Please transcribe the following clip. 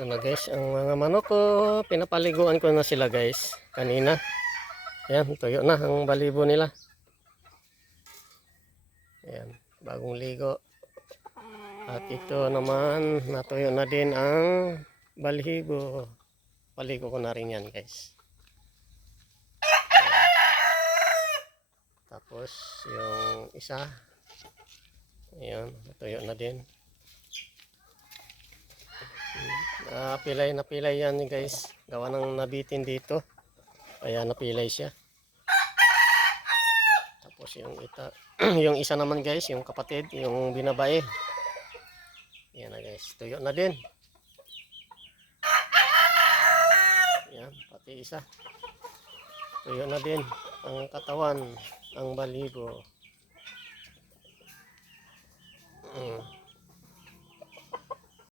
Ito na guys, ang mga manok ko, pinapaliguan ko na sila guys, kanina. Ayan, tuyo na ang balibo nila. Ayan, bagong ligo. At ito naman, natuyo na din ang balibo. Paligo ko na rin yan guys. Tapos yung isa, ayan, natuyo na din. Napilay yan guys, gawa ng nabitin dito, kaya napilay siya. Tapos yung isa naman guys, yung kapatid, yung binabae, yan na guys, tuyo na din. Yan, pati isa tuyo na din ang katawan, ang balibo.